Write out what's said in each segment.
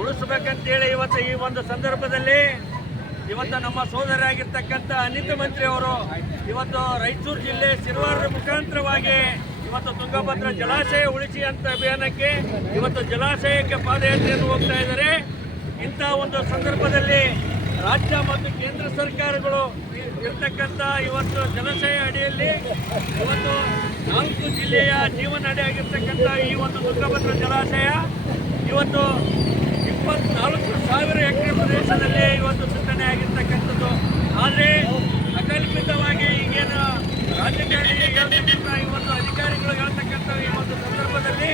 ಉಳಿಸ್ಬೇಕಂತೇಳಿ ಇವತ್ತು ಈ ಒಂದು ಸಂದರ್ಭದಲ್ಲಿ ಇವತ್ತು ನಮ್ಮ ಸೋದರಿಯಾಗಿರ್ತಕ್ಕಂಥ ಅನಿತ ಮಂತ್ರಿ ಅವರು ಇವತ್ತು ರಾಯಚೂರು ಜಿಲ್ಲೆ ಸಿರುವಾರ ಮುಖಾಂತರವಾಗಿ ಇವತ್ತು ತುಂಗಭದ್ರಾ ಜಲಾಶಯ ಉಳಿಸಿ ಅಂತ ಅಭಿಯಾನಕ್ಕೆ ಇವತ್ತು ಜಲಾಶಯಕ್ಕೆ ಪಾದಯಾತ್ರೆಯನ್ನು ಹೋಗ್ತಾ ಇದ್ದಾರೆ. ಇಂಥ ಒಂದು ಸಂದರ್ಭದಲ್ಲಿ ರಾಜ್ಯ ಮತ್ತು ಕೇಂದ್ರ ಸರ್ಕಾರಗಳು ಇರ್ತಕ್ಕಂಥ ಇವತ್ತು ಜಲಾಶಯ ಅಡಿಯಲ್ಲಿ ಇವತ್ತು ನಾಲ್ಕು ಜಿಲ್ಲೆಯ ಜೀವನ ಅಡಿಯಾಗಿರ್ತಕ್ಕಂಥ ಈ ಒಂದು ತುಂಗಭದ್ರಾ ಜಲಾಶಯ ಇವತ್ತು ಎಕರೆ ಇವತ್ತು ಚುನಾವಣೆ ಆಗಿರ್ತಕ್ಕಂಥದ್ದು. ಆದರೆ ಅಕಲ್ಪಿತವಾಗಿ ಈಗೇನು ರಾಜಕಾರಣಿ ಇವತ್ತು ಅಧಿಕಾರಿಗಳು ಹೇಳ್ತಕ್ಕಂಥ ಈ ಒಂದು ಸಂದರ್ಭದಲ್ಲಿ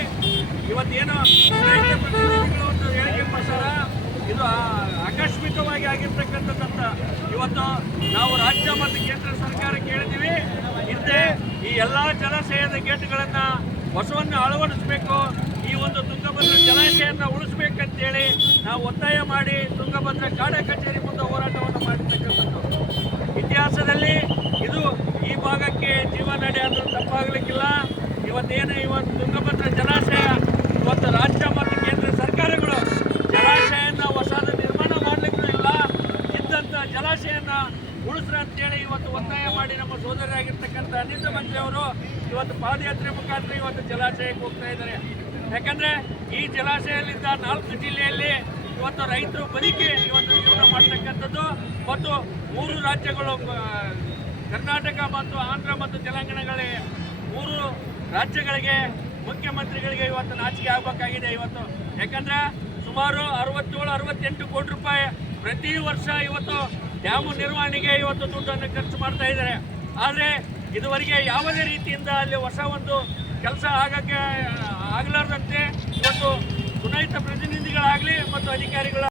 ಇವತ್ತೇನು ಒಂದು ಹೇಳಿಕೆ ಪ್ರಸಾರ. ಇದು ಆಕಸ್ಮಿಕವಾಗಿ ಆಗಿರ್ತಕ್ಕಂಥದ್ದಂತ ಇವತ್ತು ನಾವು ರಾಜ್ಯ ಮತ್ತು ಕೇಂದ್ರ ಸರ್ಕಾರ ಕೇಳಿದ್ದೀವಿ ಹಿಂದೆ ಈ ಎಲ್ಲ ಜಲಾಶಯದ ಗೇಟ್ಗಳನ್ನು ಹೊಸವನ್ನು ಅಳವಡಿಸಬೇಕು. ಈ ಒಂದು ತುಂಗಭದ್ರಾ ಜಲಾಶಯನ ಉಳಿಸ್ಬೇಕಂತೇಳಿ ನಾವು ಒತ್ತಾಯ ಮಾಡಿ ತುಂಗಭದ್ರಾ ಕಾಡ ಕಚೇರಿ ಮುಂದೆ ಹೋರಾಟವನ್ನು ಮಾಡಿರ್ತಕ್ಕಂಥದ್ದು ಇತಿಹಾಸದಲ್ಲಿ ಇದು ಈ ಭಾಗಕ್ಕೆ ಜೀವ ನಡೆ ಅಂದ್ರೆ ತಪ್ಪಾಗಲಿಕ್ಕಿಲ್ಲ. ಇವತ್ತೇನು ಇವತ್ತು ತುಂಗಭದ್ರಾ ಜಲಾಶಯ ಇವತ್ತು ರಾಜ್ಯ ಮತ್ತು ಕೇಂದ್ರ ಸರ್ಕಾರಗಳು ಜಲಾಶಯನ ಹೊಸದು ನಿರ್ಮಾಣ ಮಾಡಲಿಕ್ಕೂ ಇಲ್ಲ ಇದ್ದಂಥ ಜಲಾಶಯನ ಉಳಿಸ್ರ ಅಂತೇಳಿ ಇವತ್ತು ಒತ್ತಾಯ ಮಾಡಿ ನಮ್ಮ ಸೋದರಿಯಾಗಿರ್ತಕ್ಕಂಥ ಅನಿತ ಮಂತ್ರಿ ಅವರು ಇವತ್ತು ಪಾದಯಾತ್ರೆ ಮುಖಾಂತರ ಇವತ್ತು ಜಲಾಶಯಕ್ಕೆ ಹೋಗ್ತಾ ಇದ್ದಾರೆ. ಯಾಕಂದ್ರೆ ಈ ಜಲಾಶಯದಿಂದ ನಾಲ್ಕು ಜಿಲ್ಲೆಯಲ್ಲಿ ಇವತ್ತು ರೈತರು ಬದುಕಿ ಇವತ್ತು ಜೀವನ ಮಾಡ್ತಕ್ಕಂಥದ್ದು ಮತ್ತು ಮೂರು ರಾಜ್ಯಗಳು ಕರ್ನಾಟಕ ಮತ್ತು ಆಂಧ್ರ ಮತ್ತು ತೆಲಂಗಾಣಗಳಿಗೆ ಮೂರು ರಾಜ್ಯಗಳಿಗೆ ಮುಖ್ಯಮಂತ್ರಿಗಳಿಗೆ ಇವತ್ತು ನಾಚಿಕೆ ಆಗಬೇಕಾಗಿದೆ ಇವತ್ತು. ಯಾಕಂದ್ರೆ ಸುಮಾರು ಅರವತ್ತೇಳು, ಅರವತ್ತೆಂಟು ಕೋಟಿ ರೂಪಾಯಿ ಪ್ರತಿ ವರ್ಷ ಇವತ್ತು ಡ್ಯಾಮು ನಿರ್ವಹಣೆಗೆ ಇವತ್ತು ದುಡ್ಡನ್ನು ಖರ್ಚು ಮಾಡ್ತಾ ಇದ್ದಾರೆ. ಆದರೆ ಇದುವರೆಗೆ ಯಾವುದೇ ರೀತಿಯಿಂದ ಅಲ್ಲಿ ಹೊಸ ಒಂದು ಕೆಲಸ ಆಗಕ್ಕೆ ಆಗಲಾರ್ದಂತೆ ಇವತ್ತು ಚುನಾಯಿತ ಪ್ರತಿನಿಧಿಗಳಾಗಲಿ ಮತ್ತು ಅಧಿಕಾರಿಗಳ